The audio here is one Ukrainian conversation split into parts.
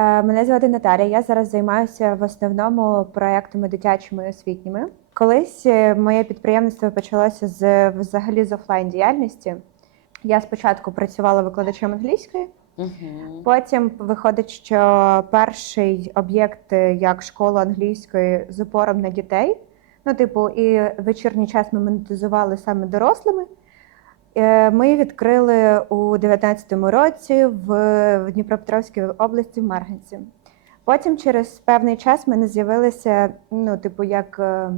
Е, Мене звати Наталя. Я зараз займаюся в основному проектами дитячими і освітніми. Колись е, моє підприємництво почалося з взагалі з офлайн діяльності. Я спочатку працювала викладачем англійської, Угу. потім виходить, що перший об'єкт е, як школа англійської з упором на дітей. Ну, типу, і вечірній час ми монетизували саме дорослими. Е, Ми відкрили у 19-му році в Дніпропетровській області в Марганці. Потім, через певний час, в мене з'явилася, ну, типу, як е,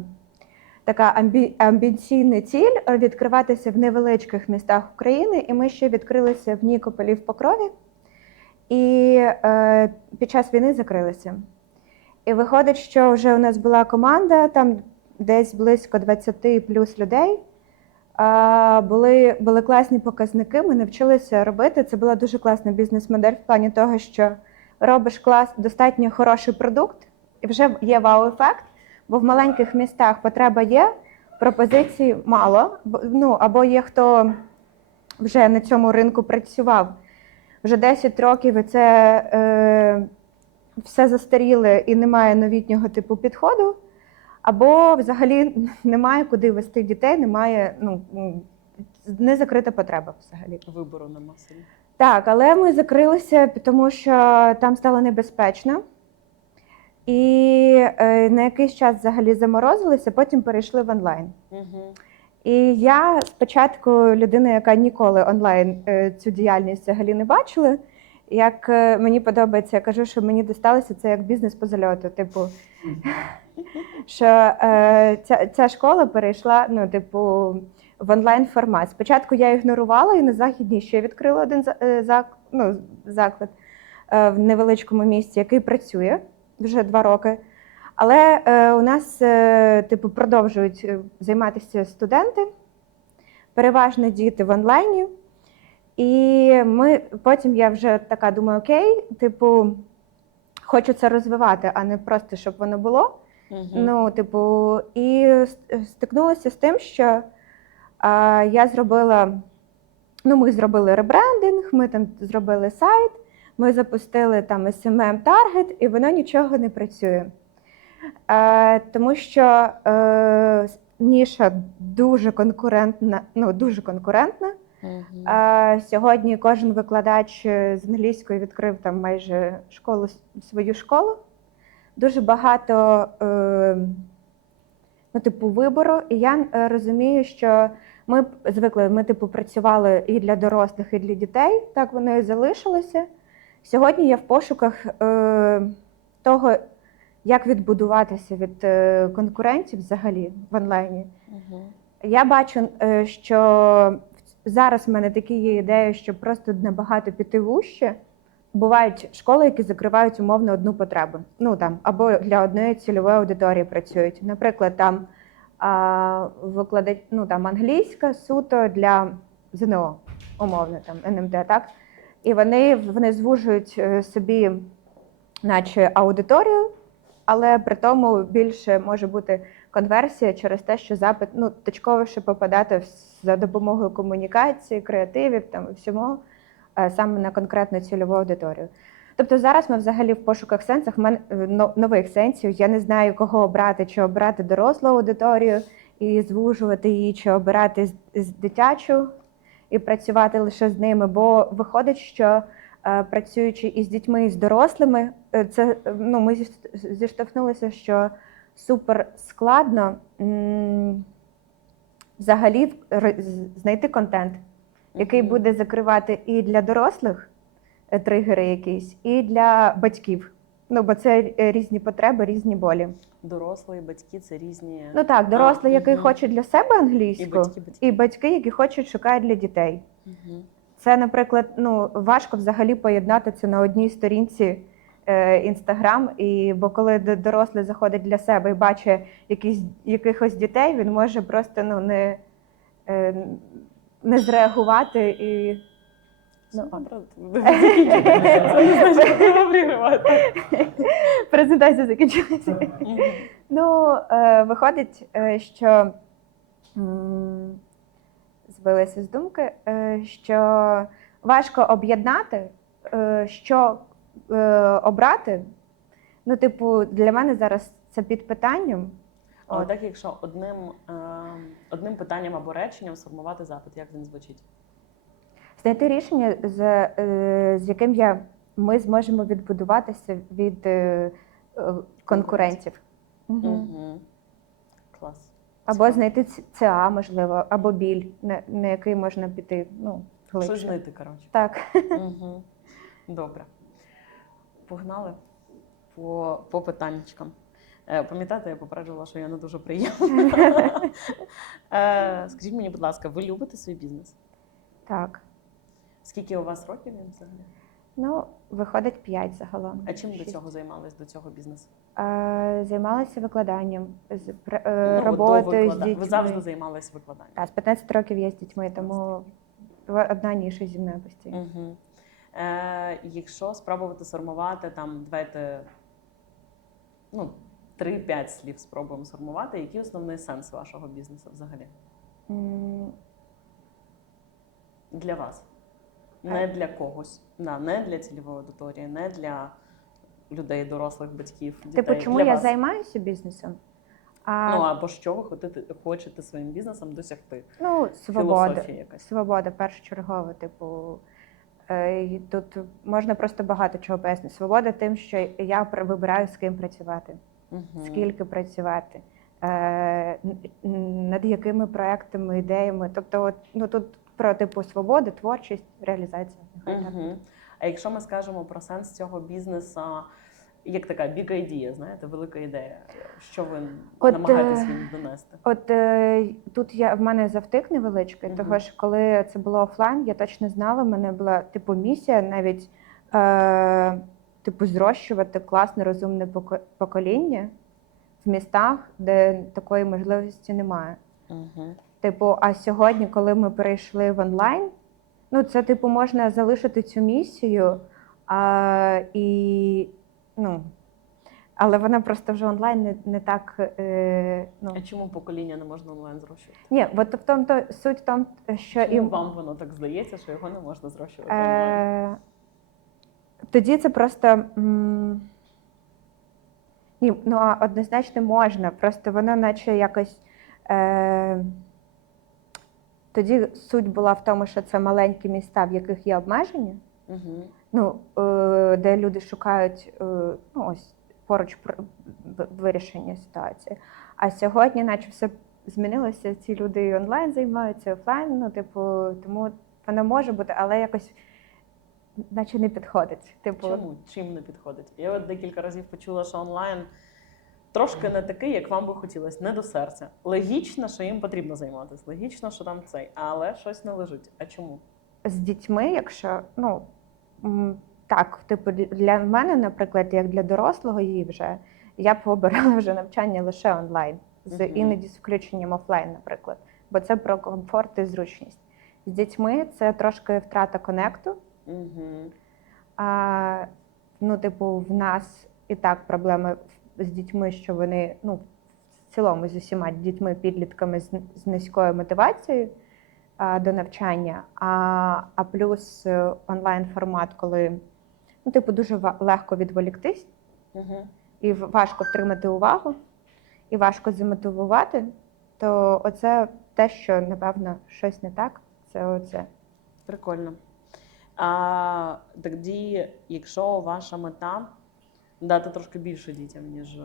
така амбі, амбіційна ціль відкриватися в невеличких містах України. І ми ще відкрилися в Нікополі в Покрові. І е, під час війни закрилися. І виходить, що вже у нас була команда, там десь близько 20 плюс людей. Були, були класні показники, ми навчилися робити. Це була дуже класна бізнес-модель в плані того, що робиш клас, достатньо хороший продукт, і вже є вау-ефект, бо в маленьких містах потреба є, пропозицій мало. Ну, або є хто вже на цьому ринку працював вже 10 років, і це е, все застаріле і немає новітнього типу підходу. Або взагалі немає куди вести дітей, немає ну не закрита потреба взагалі. Вибору нема собі. Так, але ми закрилися, тому що там стало небезпечно. І е, на якийсь час взагалі заморозилися, потім перейшли в онлайн. Угу. І я спочатку людина, яка ніколи онлайн е, цю діяльність взагалі не бачила. Як е, мені подобається, я кажу, що мені досталося це як бізнес по зальоту. Типу, що е, ця, ця школа перейшла, ну, типу, в онлайн формат. Спочатку я ігнорувала і на західній ще відкрила один е, зак, ну, заклад е, в невеличкому місті, який працює вже два роки. Але е, у нас, е, типу, продовжують е, займатися студенти, переважно діти в онлайні. І ми потім я вже така думаю, окей, типу, хочу це розвивати, а не просто щоб воно було. Угу. Ну, типу, і стикнулася з тим, що а, я зробила. Ну, ми зробили ребрендинг, ми там зробили сайт, ми запустили там SMM таргет, і воно нічого не працює. Е, тому що е, ніша дуже конкурентна, ну дуже конкурентна. Угу. Е, сьогодні кожен викладач з англійської відкрив там майже школу свою школу. Дуже багато е, ну, типу, вибору. І я е, розумію, що ми звикли, ми типу працювали і для дорослих, і для дітей. Так воно і залишилося. Сьогодні я в пошуках е, того, як відбудуватися від конкурентів взагалі в онлайні. Угу. Я бачу, що зараз в мене такі є ідеї, що просто набагато піти вуще. Бувають школи, які закривають умовно одну потребу. Ну там або для одної цільової аудиторії працюють. Наприклад, там а, викладач, ну там англійська суто для ЗНО, умовно там НМТ, так? І вони, вони звужують е, собі, наче аудиторію, але при тому більше може бути конверсія через те, що запит ну, точковіше попадати за допомогою комунікації, креативів там і всьому е, саме на конкретну цільову аудиторію. Тобто зараз ми взагалі в пошуках сенсах в мене е, нових сенсів. Я не знаю, кого обрати, чи обрати дорослу аудиторію і звужувати її, чи обирати з- дитячу і працювати лише з ними. Бо виходить, що е, працюючи із дітьми, і з дорослими, е, це е, ну ми зіш- зіштовхнулися, що супер складно взагалі знайти контент, який буде закривати і для дорослих е, тригери якісь, і для батьків. Ну, бо це е, різні потреби, різні болі. Дорослі, батьки це різні. Ну так, дорослий, А, який мгм. хоче для себе і англійську, батьки, батьки. і батьки, які хочуть шукають для дітей. Угу. Це, наприклад, ну важко взагалі поєднати це на одній сторінці інстаграм. І бо коли дорослий заходить для себе і бачить якісь якихось дітей, він може просто ну не, е, не зреагувати і Ну, презентація закінчилася. Ну, е, виходить, е, що м, збилася з думки, е, що важко об'єднати, що обрати. Ну, типу, для мене зараз це під питанням. Але так, якщо одним, е, одним питанням або реченням сформувати запит, як він звучить? Знайти рішення, з, е, з яким я, ми зможемо відбудуватися від е, конкурентів. Мгм. Угу. Клас. Або знайти ЦА, можливо, або біль, на, на який можна піти. Ну, глибше. знайти, коротше. Так. Угу. Добре. Погнали по, по питаннячкам. Е, Пам'ятаєте, я попереджувала, що я не дуже приємна. Е, Скажіть мені, будь ласка, ви любите свій бізнес? Так. Скільки у вас років він взагалі? Ну, виходить 5 загалом. А чим до цього займались до цього бізнесу? Е, Займалася викладанням, з Ну, роботою з дітьми. Ви завжди займались викладанням. Так, з 15 років є з дітьми, тому одна ніша зі мною постійно. Угу. Е, якщо спробувати сформувати там, давайте ну, 3-5 слів спробуємо сформувати, який основний сенс вашого бізнесу взагалі? Для вас. Не для когось. Да, не для цільової аудиторії, не для людей, дорослих, батьків. Дітей. Типу, чому для я вас. займаюся бізнесом? А, Ну або що ви хочете, хочете своїм бізнесом досягти? ну, свобода. Філософія якась. Свобода першочергова, типу. е, і Тут можна просто багато чого пояснити. Свобода тим, що я пр- вибираю з ким працювати, Угу. скільки працювати, е, над якими проектами, ідеями. Тобто, от, ну тут про типу свободи, творчість, реалізація. Нехай так. Угу. А якщо ми скажемо про сенс цього бізнесу, як така big idea, знаєте, велика ідея, що ви От, намагаєтесь е, їм донести? От е, тут я в мене завтик невеличкий, Мгм. того що коли це було офлайн, я точно знала, в мене була типу місія навіть е, типу зрощувати класне розумне поко- покоління в містах, де такої можливості немає. Угу. Типу, а сьогодні, коли ми перейшли в онлайн, ну це типу можна залишити цю місію, а, і ну. Але вона просто вже онлайн не, не так. Е, ну. А чому покоління не можна онлайн зрощувати? Ні, от в тому то суть в тому, що Чому і вам воно так здається, що його не можна зрощувати онлайн? е, тоді це просто ні, ну однозначно можна. Просто воно, наче якось е, тоді суть була в тому, що це маленькі міста, в яких є обмеження. Угу. Ну, е, де люди шукають е, ну, ось поруч вирішення ситуації. А сьогодні, наче все змінилося, ці люди і онлайн займаються, і офлайн. Ну, типу, тому воно може бути, але якось наче не підходить. Типу, Чому? Чим не підходить? Я от декілька разів почула, що онлайн трошки не такий, як вам би хотілося, не до серця. Логічно, що їм потрібно займатися. Логічно, що там цей, але щось не лежить. А чому? з дітьми, якщо ну так, типу, для мене, наприклад, як для дорослого її вже я б обирала вже навчання лише онлайн, з Мгм. іноді з включенням офлайн, наприклад, бо це про комфорт і зручність. З дітьми це трошки втрата конекту. Угу. А, ну, типу, в нас і так проблеми з дітьми, що вони ну, в цілому з усіма дітьми, підлітками з, з низькою мотивацією а, до навчання. А, а плюс е, онлайн формат, коли ну, типу, дуже легко відволіктись, Угу. і важко втримати увагу, і важко замотивувати, то оце те, що напевно щось не так, це оце. Прикольно. А тоді, якщо ваша мета дати трошки більше дітям, ніж е,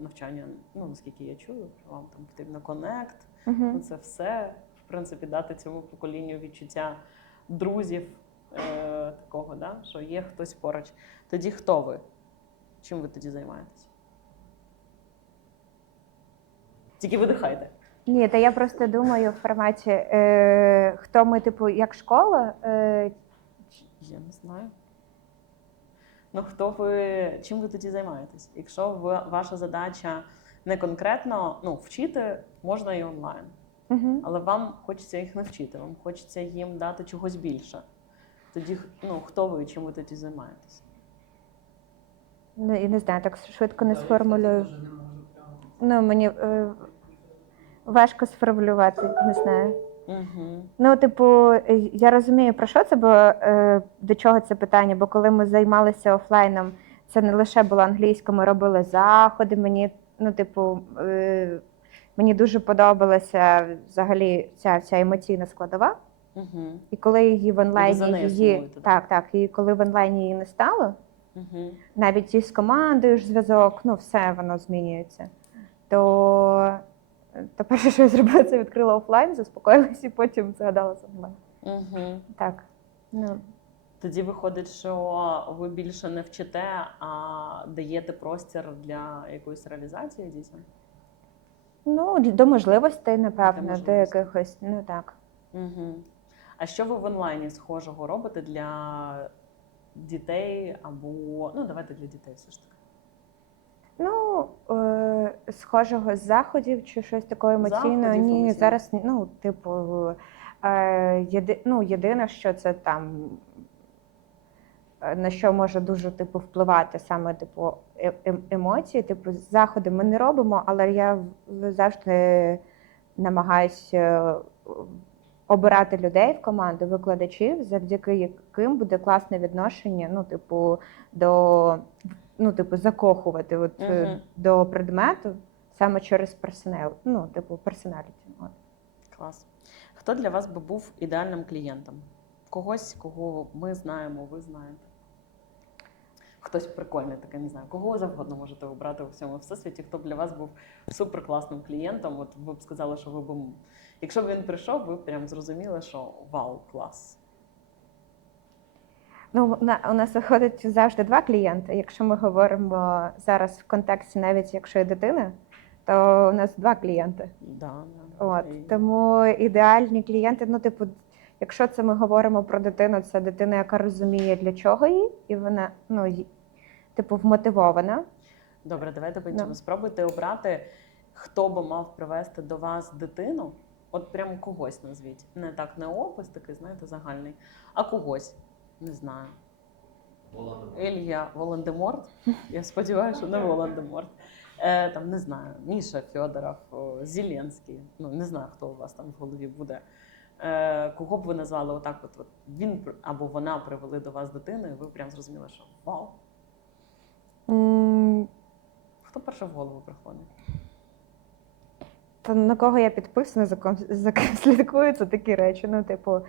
навчання, ну наскільки я чую, що вам там потрібно конект, ну це все, в принципі, дати цьому поколінню відчуття друзів е, такого, да? що є хтось поруч. Тоді хто ви? Чим ви тоді займаєтесь? Тільки видихайте. Ні, та я просто думаю в форматі, е, хто ми, типу, як школа. Е, Я не знаю. Ну, хто ви, чим ви тоді займаєтесь? Якщо ви, ваша задача не конкретно ну, вчити, можна і онлайн, угу. але вам хочеться їх навчити, вам хочеться їм дати чогось більше. Тоді ну, хто ви і чим ви тоді займаєтесь? Ну, і не знаю, так швидко не сформулюю. Ну, мені е, важко сформулювати, не знаю. Угу. Ну, типу, е, я розумію про що це, бо е, до чого це питання. Бо коли ми займалися офлайном, це не лише було англійська, ми робили заходи. Мені, ну, типу, е, мені дуже подобалася взагалі ця, ця емоційна складова. Угу. І коли її в онлайні за її сумуєте, так? так, так, і коли в онлайні її не стало, Угу. навіть із командою ж зв'язок, ну все воно змінюється. То, то перше, що я зробила, це відкрила офлайн, заспокоїлася і потім згадала за онлайн. Угу. Так. Ну, Тоді виходить, що ви більше не вчите, а даєте простір для якоїсь реалізації дітям. ну до можливостей, напевно, до можливостей. якихось, ну так. Угу. А що ви в онлайні схожого робите для дітей або ну давайте для дітей все ж таки. Ну, е, схожого з заходів чи щось такого емоційного. Заходів, Ні, емоційних. зараз ну, типу, е, єди, ну, єдине, що це там. е, На що може дуже типу впливати саме типу е- е- емоції, типу заходи ми не робимо, але я в- завжди намагаюся обирати людей в команду, викладачів, завдяки яким буде класне відношення, ну, типу, до ну, типу, закохувати от, Мгм. до предмету саме через персонал, ну, типу, персоналіті. От. Клас. Хто для вас би був ідеальним клієнтом? Когось, кого ми знаємо, ви знаєте. Хтось прикольний такий, не знаю, кого завгодно можете обрати у всьому всесвіті, хто б для вас був суперкласним клієнтом. От ви б сказали, що ви б, якщо б він прийшов, ви б прям зрозуміли, що вау, клас. Ну, на- у нас виходить завжди два клієнти. Якщо ми говоримо зараз в контексті, навіть якщо є дитина, то у нас два клієнти. Да, да. От І- тому ідеальні клієнти, ну, типу, якщо це ми говоримо про дитину, це дитина, яка розуміє, для чого їй, і вона ну, типу, вмотивована. Добре, давайте Да. по-іншому. Спробуйте обрати, хто би мав привести до вас дитину. От прям когось назвіть. Не так, не опис такий, знаєте, загальний, а когось. Не знаю. Ілья Волан-де-Морт. Я сподіваюся, що не Волан-де-Морт. Е, там не знаю, Міша Федоров, о, Зеленський. Ну не знаю, хто у вас там в голові буде. Е, кого б ви назвали отак? От, от він або вона привели до вас дитину, і ви прям зрозуміли, що вау. Хто перше в голову приходить? Та на кого я підписана, за ким, слідкую, це такі речі. Ну, типу,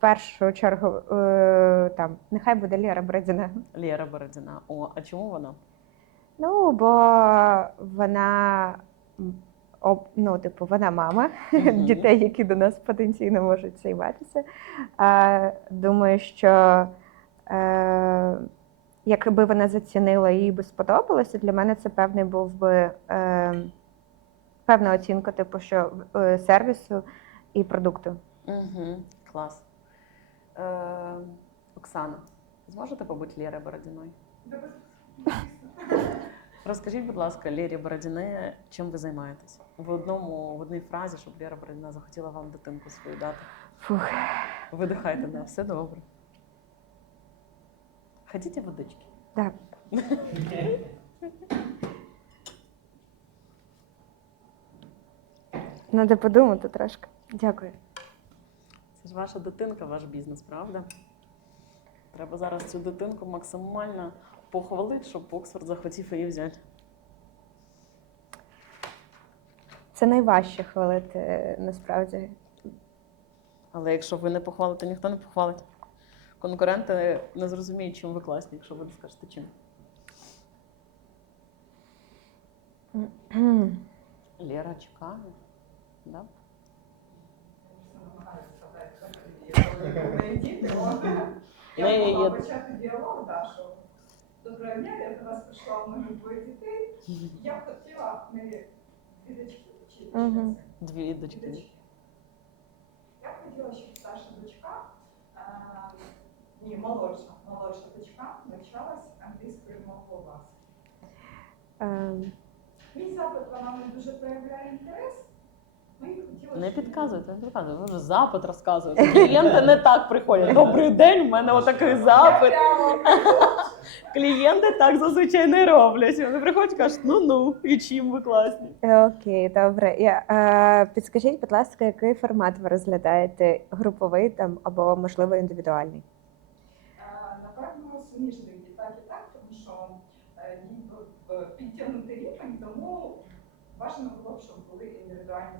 першу чергу, е, там, нехай буде Лера Бредіна. Лєра Бородіна. О, а чому вона? Ну, бо вона. об- Ну, типу, вона мама Мгм. дітей, які до нас потенційно можуть займатися. А, думаю, що е, якби вона зацінила і їй би сподобалося, для мене це певний був би е, певна оцінка, типу, що е, сервісу і продукту. Угу, клас. Е, Оксана, зможете побути Лєрою Бородіною? Розкажіть, будь ласка, Лєрі Бородіни, чим ви займаєтесь? В одному, в одній фразі, щоб Лєра Бородіна захотіла вам дитинку свою дати. Фух. Видихайте, да, все добре. Хотіть водички? Так. Надо подумати трошки. Дякую. Це ж ваша дитинка, ваш бізнес, правда? Треба зараз цю дитинку максимально похвалити, щоб Оксфорд захотів її взяти. Це найважче хвалити е, насправді. Але якщо ви не похвалите, ніхто не похвалить. Конкуренти не зрозуміють, чим ви класні, якщо ви не скажете чим. Лера чекає. Да? В неї є почати діалог, Дашу. Доброго дня, я до вас прийшла, в мене двоє дітей. Я б хотіла не дві дочки чи дві дочки. Я б хотіла, щоб старша дочка, ні, молодша, молодша дочка навчалась англійської мови у вас. Ем, Мій запит, вона не дуже проявляє інтерес. Не підказуйте, не підказуйте. Ви вже запит розказуєте. Клієнти не так приходять. Добрий день, в мене отакий запит. Клієнти так зазвичай не роблять. Вони приходять і кажуть, ну ну, і чим ви класні. Е, Окей, добре. Я, е, підскажіть, будь ласка, який формат ви розглядаєте? Груповий там або можливо індивідуальний? Е, Напевно, суміжний і так, і так, тому що е, підтягнути рівень, тому бажано було б, щоб були індивідуальні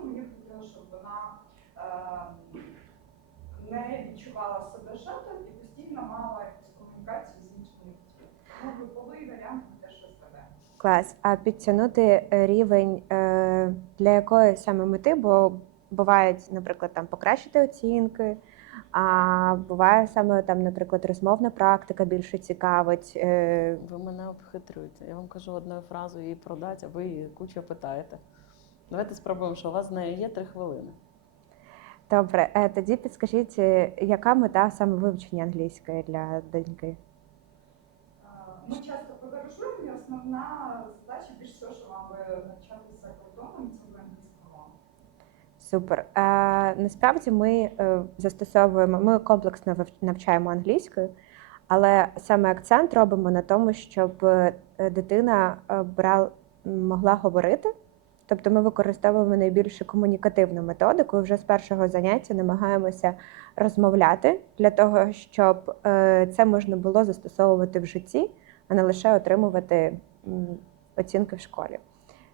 при мені хотілося, щоб вона е, не відчувала себе жертвою і постійно мала якусь комунікацію з іншими дітьми. Тому груповий варіант теж розглядає. Клас. А підтягнути рівень е, для якої саме мети? Бо бувають, наприклад, там покращити оцінки, а буває саме там, наприклад, розмовна практика більше цікавить. Е, Ви мене обхитрюєте. Я вам кажу одною фразою її продати, а ви її кучу питаєте. Давайте спробуємо, що у вас з нею є три хвилини. Добре, е, тоді підскажіть, е, яка мета саме вивчення англійської для доньки? Е, Ми часто подорожуємо, і основна задача більш всього, що вам навчатися кордоном, це буде англійська мова. Супер. Насправді ми застосовуємо, ми комплексно навчаємо англійською, але саме акцент робимо на тому, щоб дитина е, брал, могла говорити. Тобто ми використовуємо найбільше комунікативну методику. Вже з першого заняття намагаємося розмовляти для того, щоб е, це можна було застосовувати в житті, а не лише отримувати оцінки в школі.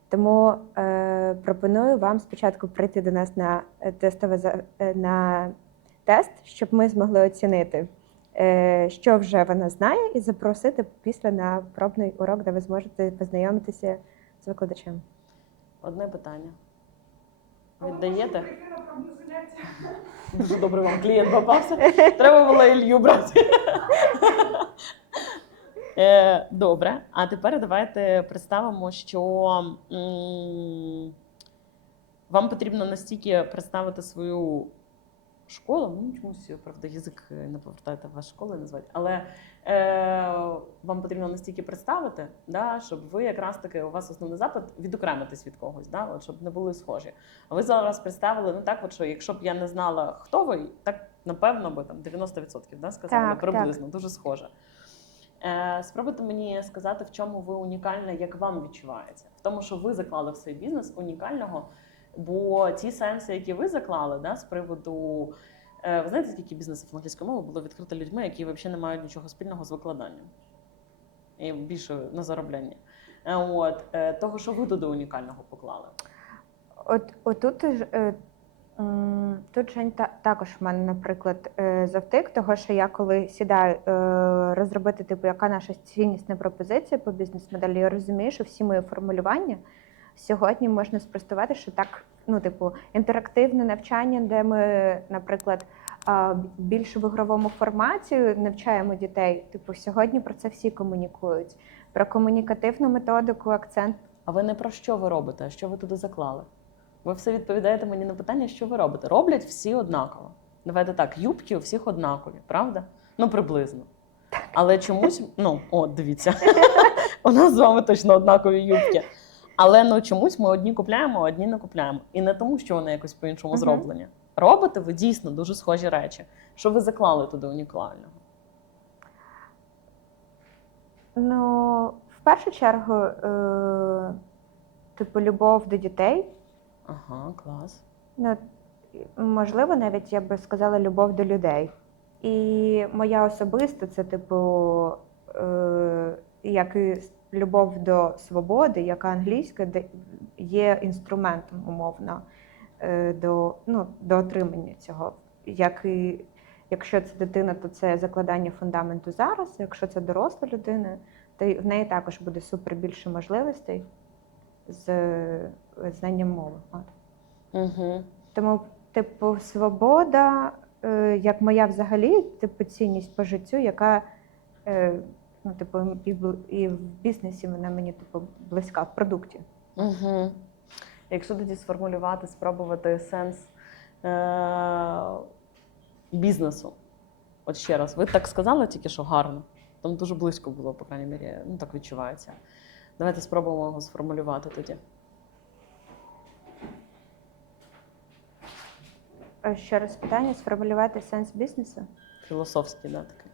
Тому е, пропоную вам спочатку прийти до нас на е, тестове на тест, щоб ми змогли оцінити, що вже вона знає, і запросити після на пробний урок, де ви зможете познайомитися з викладачем. Одне питання. Віддаєте? Дуже добре вам клієнт попався. Треба було Ілью брати. Е, Добре, а тепер давайте представимо, що вам потрібно настільки представити свою школу. Ну, чомусь, правда, язик не повертаєте в вашу школу назвати, але е, вам потрібно настільки представити, да, щоб ви якраз таки у вас основний запит відокремитись від когось, да, от, щоб не були схожі. А ви зараз представили ну так, от, що якщо б я не знала, хто ви, так напевно би там 90% да, сказали Так, приблизно, дуже схоже. Е, спробуйте мені сказати, в чому ви унікальна, як вам відчувається, в тому, що ви заклали в свій бізнес унікального. Бо ті сенси, які ви заклали, да, з приводу. Е, ви знаєте, скільки бізнесів англійської мови було відкрито людьми, які взагалі не мають нічого спільного з викладанням і більше на заробляння. Е, От е, того, що ви туди унікального поклали. От отут тут Жень, також в мене, наприклад, завтик, того, що я коли сідаю розробити, типу, яка наша ціннісна пропозиція по бізнес-моделі, я розумію, що всі мої формулювання сьогодні можна спростувати, що так, ну, типу, інтерактивне навчання, де ми, наприклад, а, більше в ігровому форматі навчаємо дітей. Типу, сьогодні про це всі комунікують. Про комунікативну методику, акцент А ви не про що ви робите, а що ви туди заклали? Ви все відповідаєте мені на питання, що ви робите. Роблять всі однаково. Давайте так, юбки у всіх однакові, правда? Ну, приблизно. Але чомусь, ну, от, дивіться, у нас з вами точно однакові юбки. Але ну чомусь ми одні купляємо, а одні не купляємо. І не тому, що вони якось по-іншому Мгм. зроблені. Робите ви дійсно дуже схожі речі. Що ви заклали туди унікального? Ну, в першу чергу, е, типу, любов до дітей. Ага, клас. Ну, можливо, навіть я би сказала любов до людей. І моя особиста це, типу, е, як і любов до свободи, яка англійська, де є інструментом умовно е, до, ну, до отримання цього. Як і якщо це дитина, то це закладання фундаменту зараз. Якщо це доросла людина, то в неї також буде супер більше можливостей з е, знанням мови. Угу. Тому, типу, свобода, е, як моя взагалі, типу, цінність по життю, яка ну, типу, і в, і в бізнесі вона мені типу, близька в продукті. Угу. Якщо тоді сформулювати, спробувати сенс е- бізнесу. От ще раз, ви так сказали тільки, що гарно. Там дуже близько було, по крайній мірі, ну так відчувається. Давайте спробуємо його сформулювати тоді. Е, Ще раз питання: сформулювати сенс бізнесу. Філософський, да, такий.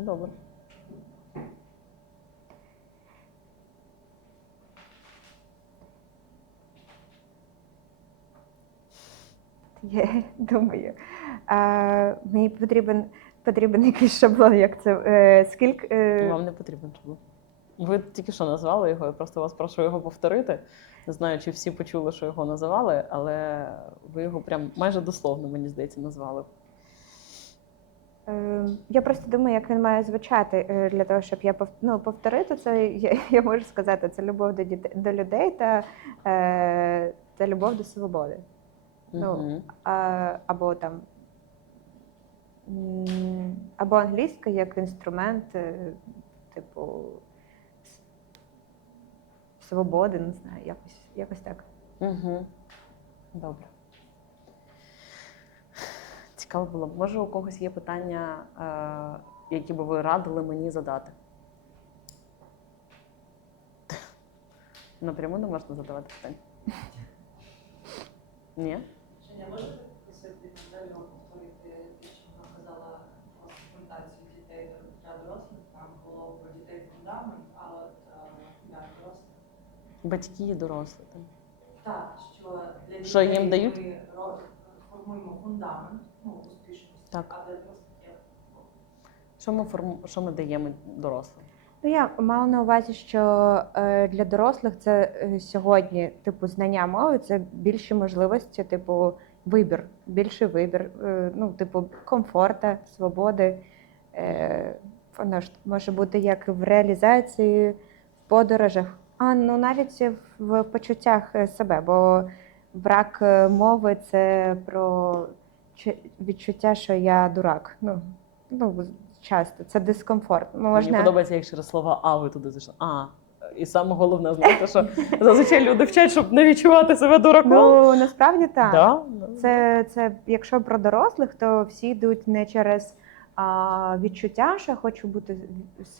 Все добре. Я думаю, а, мені потрібен, потрібен якийсь шаблон, як це. Е, скільки. Е, Вам не потрібен шаблон. Ви тільки що назвали його, я просто вас прошу його повторити. Не знаю, чи всі почули, що його називали, але ви його прям майже дословно, мені здається, назвали. Е, Я просто думаю, як він має звучати е, для того, щоб я ну, повторити це. Я, я можу сказати, це любов до дітей до людей та, е, та любов до свободи. Ну, Мгм. А, або там або англійська як інструмент, е, типу свободи, не знаю, якось, якось так. Угу. Добре. Цікаво було. б. Може, у когось є питання, е, які би ви радили мені задати? Напряму не можна задавати питання? Ні? Женя, можете детально повторити те, що вона казала про консультацію дітей для дорослих? Там було про дітей фундамент, а от е, для дорослих. Батьки і дорослі. Там. Так, що для дітей Що їм дають? ми ро- формуємо фундамент, Так. а для дорослих є Що ми, форму... що ми даємо дорослим? Ну, я мала на увазі, що е, для дорослих це е, сьогодні, типу, знання мови це більші можливості, типу, вибір, більший вибір, е, ну, типу, комфорта, свободи. Е, воно ж може бути як в реалізації, в подорожах, а ну навіть в почуттях е, себе, бо брак е, мови це про відчуття, що я дурак. Ну, ну часто це дискомфорт. Ну, Мені подобається, як через слова А ви туди зайшли. А. І саме головне, знаєте, що зазвичай люди вчать, щоб не відчувати себе дураком. Ну насправді так. Да? Це, це якщо про дорослих, то всі йдуть не через а, відчуття, що хочу бути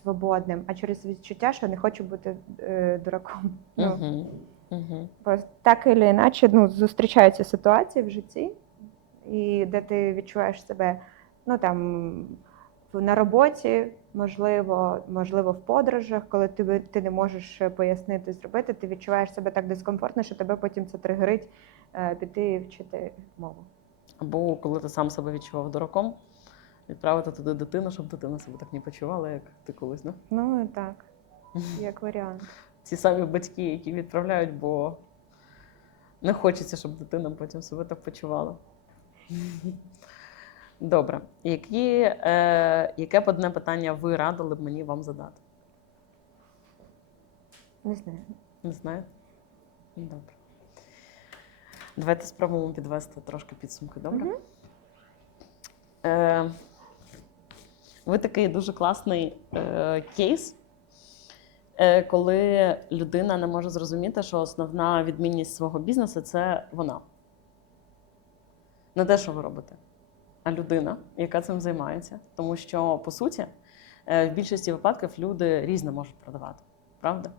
свободним, а через відчуття, що не хочу бути е, дураком. Ну, Угу. Угу. бо так і іначе ну, зустрічаються ситуації в житті, і де ти відчуваєш себе ну там на роботі, можливо, можливо, в подорожах, коли ти, ти не можеш пояснити, зробити, ти відчуваєш себе так дискомфортно, що тебе потім це тригерить е, піти і вчити мову. Або коли ти сам себе відчував дураком, відправити туди дитину, щоб дитина себе так не почувала, як ти колись. Ну? Ну так, як варіант. Ці самі батьки, які відправляють, бо не хочеться, щоб дитина потім себе так почувала. Добре. Які, е, яке б одне питання ви радили б мені вам задати? Не знаю. Не знаю? Добре. Давайте спробуємо підвести трошки підсумки, добре? Мгм. Е, ви такий дуже класний е, кейс, е, коли людина не може зрозуміти, що основна відмінність свого бізнесу це вона. Не те, що ви робите, а людина, яка цим займається. Тому що, по суті, е, в більшості випадків люди різне можуть продавати, правда?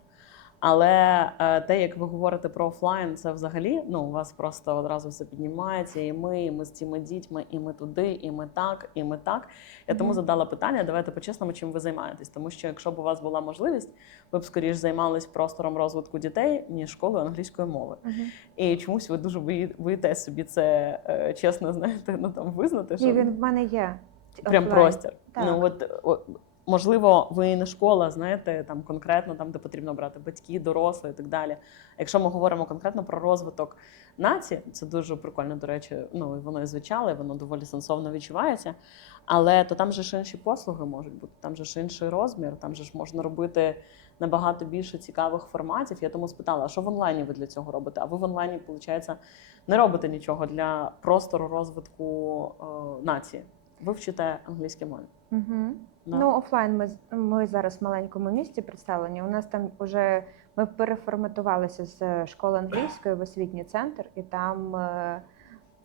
Але е, те, як ви говорите про офлайн, це взагалі ну, у вас просто одразу все піднімається, і ми, і ми з цими дітьми, і ми туди, і ми так, і ми так. Я тому задала питання: давайте по-чесному, чим ви займаєтесь. Тому що якщо б у вас була можливість, ви б скоріш займались простором розвитку дітей, ніж школою англійської мови. І чомусь ви дуже бої- боїте собі це е, чесно, знаєте, ну там визнати, що І він в мене є. прям офлайн. простір. Так. Ну от можливо, ви не школа, знаєте, там конкретно там, де потрібно брати батьки, дорослі і так далі. Якщо ми говоримо конкретно про розвиток нації, це дуже прикольно, до речі, ну воно і звучало, воно доволі сенсовно відчувається. Але то там же ж інші послуги можуть бути, там же ж інший розмір, там же ж можна робити набагато більше цікавих форматів. Я тому спитала, а що в онлайні ви для цього робите? А ви в онлайні, виходить, не робите нічого для простору розвитку е, нації. Ви вчите англійській мові. Угу. Да. Ну, офлайн ми, ми зараз в маленькому місті представлені. У нас там вже ми переформатувалися з школи англійської в освітній центр, і там, е,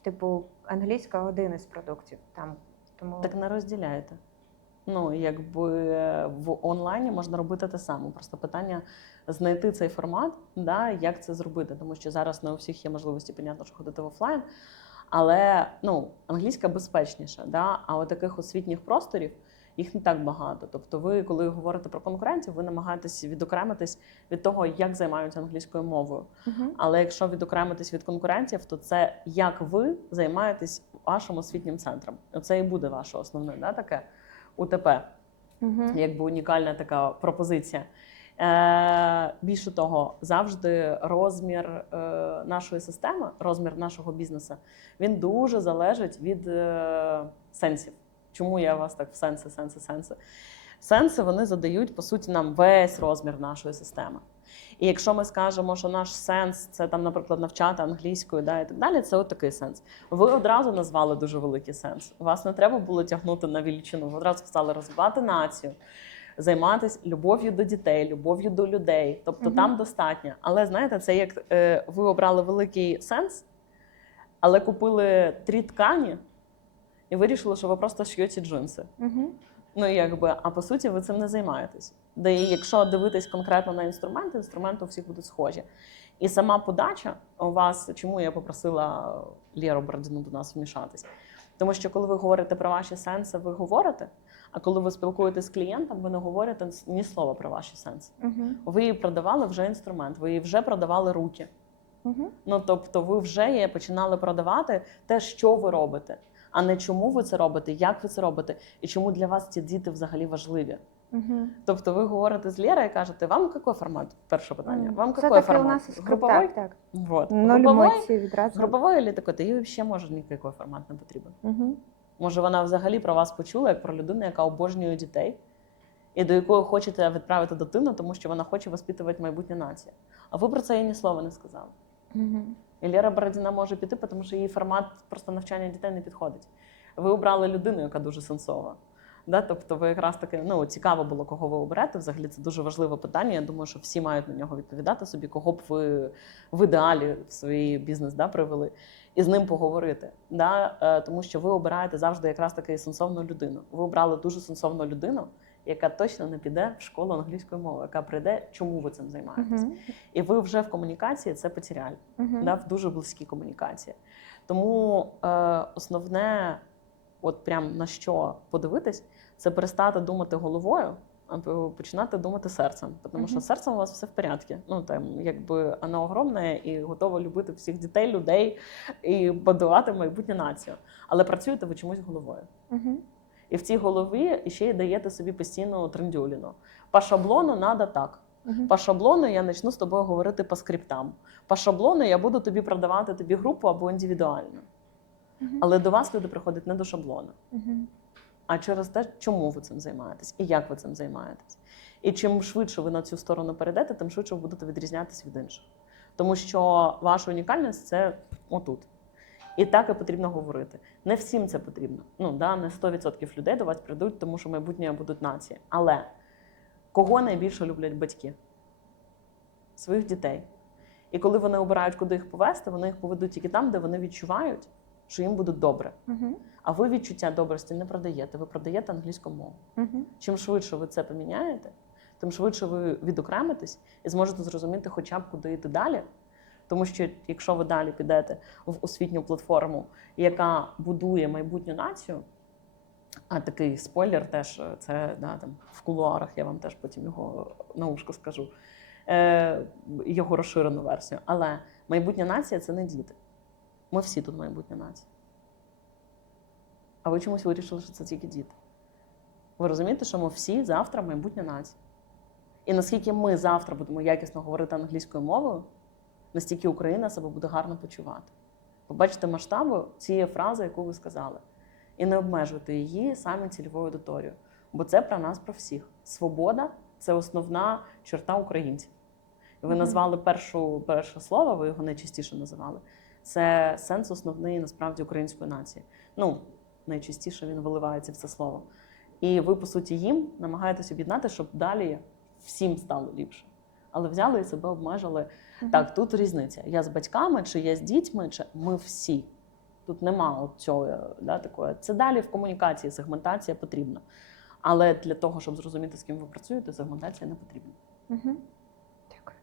типу, англійська один із продуктів. Там тому Так не розділяєте. Ну, якби в онлайні можна робити те саме. Просто питання знайти цей формат, да, як це зробити. Тому що зараз не у всіх є можливості, понятно, що ходити в офлайн. Але ну, англійська безпечніша, да? а от таких освітніх просторів, їх не так багато. Тобто, ви, коли говорите про конкурентів, ви намагаєтесь відокремитись від того, як займаються англійською мовою. Мгм. Але якщо відокремитись від конкурентів, то це як ви займаєтесь вашим освітнім центром. Оце і буде ваше основне, да, таке УТП, Мгм. якби унікальна така пропозиція. Е, більше того, завжди розмір е, нашої системи, розмір нашого бізнесу, він дуже залежить від е, сенсів. Чому я вас так в сенси, сенси, сенси? Сенси вони задають по суті нам весь розмір нашої системи. І якщо ми скажемо, що наш сенс це там, наприклад, навчати англійською, да, і так далі, це от такий сенс. Ви одразу назвали дуже великий сенс. Вас не треба було тягнути на величину. Ви одразу сказали розвивати націю, займатися любов'ю до дітей, любов'ю до людей. Тобто Мгм. там достатньо. Але знаєте, це як е, ви обрали великий сенс, але купили три ткані і вирішили, що ви просто шьєте джинси. Мгм. Ну, якби, а по суті, ви цим не займаєтесь. Де якщо дивитись конкретно на інструменти, інструменти у всіх будуть схожі. І сама подача у вас, чому я попросила Лєру Бородіну до нас вмішатись? Тому що коли ви говорите про ваші сенси, ви говорите. А коли ви спілкуєтесь з клієнтом, ви не говорите ні слова про ваші сенси. Мгм. Ви їй продавали вже інструмент, ви їй вже продавали руки. Мгм. Ну тобто, ви вже є починали продавати те, що ви робите, а не чому ви це робите, як ви це робите, і чому для вас ці діти взагалі важливі. Мгм. Тобто, ви говорите з Лєрою і кажете, вам який формат? Перше питання. Вам який таки у формат? нас скрип- Так, так. Вот. Групповой? Групповой или такой? Та їй взагалі може ніякий формат не потрібен. Мгм. Може, вона взагалі про вас почула як про людину, яка обожнює дітей, і до якої хочете відправити дитину, тому що вона хоче воспитувати майбутнє націю. А ви про це їй ні слова не сказали. Мгм. І Лера Бородіна може піти, тому що її формат просто навчання дітей не підходить. Ви обрали людину, яка дуже сенсова. Да? Тобто, ви якраз таки ну, цікаво було, кого ви оберете. Взагалі це дуже важливе питання. Я думаю, що всі мають на нього відповідати собі, кого б ви в ідеалі в свій бізнес да, привели, і з ним поговорити. Да? Е, Тому що ви обираєте завжди якраз таки сенсовну людину. Ви обрали дуже сенсовну людину, яка точно не піде в школу англійської мови, яка прийде, чому ви цим займаєтесь. Мгм. І ви вже в комунікації це потеряли Мгм. да, в дуже близькій комунікації. Тому е, основне, от прям на що подивитись, це перестати думати головою, починати думати серцем. Тому що Мгм. серцем у вас все в порядку. Ну там якби воно огромне і готове любити всіх дітей, людей і будувати майбутню націю. Але працюєте ви чомусь головою. Мгм. І в цій голові ще й даєте собі постійну трендюліну. По шаблону треба так. Мгм. По шаблону я почну з тобою говорити по скриптам. По шаблону я буду тобі продавати тобі групу або індивідуально. Мгм. Але до вас люди приходять не до шаблону, Мгм. А через те, чому ви цим займаєтесь і як ви цим займаєтесь. І чим швидше ви на цю сторону перейдете, тим швидше ви будете відрізнятися від інших. Тому що ваша унікальність це отут. І так і потрібно говорити. Не всім це потрібно. Ну да, не 100% людей до вас прийдуть, тому що майбутнє будуть нації. Але кого найбільше люблять батьки? Своїх дітей. І коли вони обирають, куди їх повести, вони їх поведуть тільки там, де вони відчувають, що їм буде добре. А ви відчуття добрості не продаєте, ви продаєте англійську мову. Чим швидше ви це поміняєте, тим швидше ви відокремитесь і зможете зрозуміти, хоча б куди йти далі. Тому що якщо ви далі підете в освітню платформу, яка будує майбутню націю, а такий спойлер теж е, це да, там, в кулуарах, я вам теж потім його на ушко скажу, е, його розширену версію. Але майбутня нація це не діти. Ми всі тут майбутня нація. А ви чомусь вирішили, що це тільки діти. Ви розумієте, що ми всі завтра майбутня нація. І наскільки ми завтра будемо якісно говорити англійською мовою, настільки Україна себе буде гарно почувати. Побачите масштаби цієї фрази, яку ви сказали, і не обмежувати її саме цільовою аудиторією. Бо це про нас, про всіх. Свобода це основна черта українців. І ви назвали першу, перше слово, ви його найчастіше називали. Це сенс основний насправді української нації. Ну, найчастіше він виливається в це слово. І ви, по суті, їм намагаєтесь об'єднати, щоб далі всім стало ліпше. Але взяли і себе обмежили. Так, тут різниця. Я з батьками, чи я з дітьми, чи ми всі. Тут нема от цього да, такої. Це далі в комунікації, сегментація потрібна. Але для того, щоб зрозуміти, з ким ви працюєте, сегментація не потрібна. Мгм. Дякую.